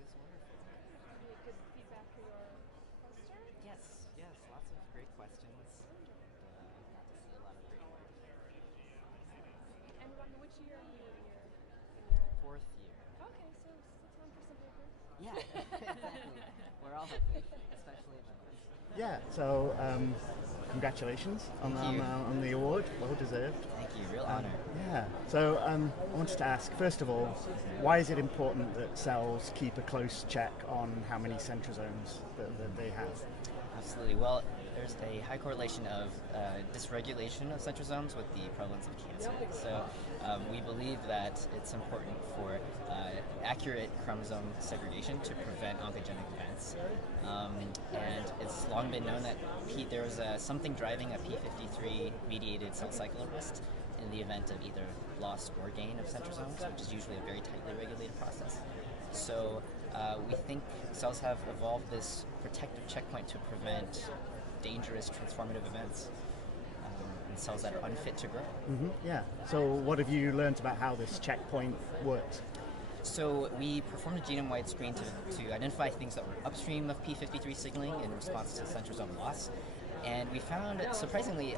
is wonderful. Did you get good feedback for your poster? Yes, lots of great questions, and got to see a lot of great work. And which year are you in your Fourth year. Okay, so still time for some papers. Yeah, exactly. We're all hoping, especially in us. Yeah, so congratulations on, Thank you. on the award, well deserved. Thank you, real honor. Yeah, so I wanted to ask, first of all, why is it important that cells keep a close check on how many centrosomes that they have? Absolutely. Well, there's a high correlation of dysregulation of centrosomes with the prevalence of cancer. So we believe that it's important for accurate chromosome segregation to prevent oncogenic events. And it's long been known that there was something driving a p53 mediated cell cycle arrest in the event of either loss or gain of centrosomes, which is usually a very tightly regulated process. So we think cells have evolved this protective checkpoint to prevent dangerous transformative events in cells that are unfit to grow. Yeah, so what have you learned about how this checkpoint works? So we performed a genome-wide screen to identify things that were upstream of p53 signaling in response to centrosome loss. And we found, surprisingly,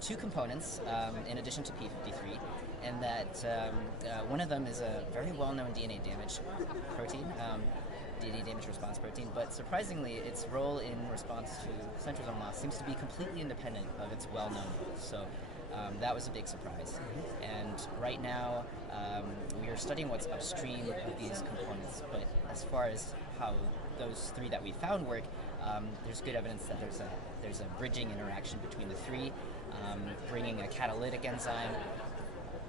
two components in addition to p53, and that one of them is a very well-known DNA damage protein, DNA damage response protein, but surprisingly, its role in response to centrosome loss seems to be completely independent of its well-known role. So that was a big surprise. And right now, we are studying what's upstream of these components, but as far as how those three that we found work, there's good evidence that there's a bridging interaction between the three, bringing a catalytic enzyme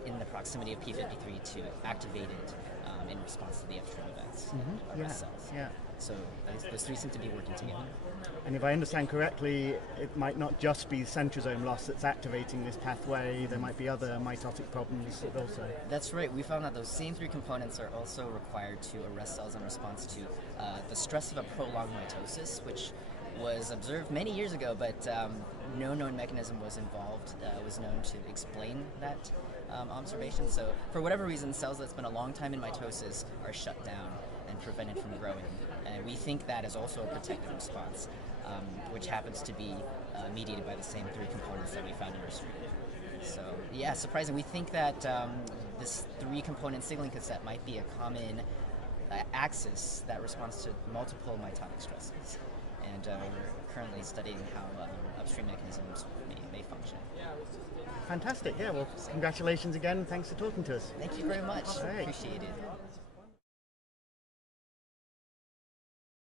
in the proximity of p53 to activate it in response to the upstream events of our cells. Yeah. So those three seem to be working together. And if I understand correctly, it might not just be centrosome loss that's activating this pathway, there might be other mitotic problems also. That's right. We found that those same three components are also required to arrest cells in response to the stress of a prolonged mitosis, which was observed many years ago, but no known mechanism was involved, was known to explain that observation. So for whatever reason, cells that spend a long time in mitosis are shut down and prevented from growing. And we think that is also a protective response, which happens to be mediated by the same three components that we found in our screen. So yeah, surprising. We think that this three-component signaling cassette might be a common axis that responds to multiple mitotic stresses. And we're currently studying how upstream mechanisms may function. Fantastic, yeah, well, congratulations again, thanks for talking to us. Thank you very much. Great. Appreciate it.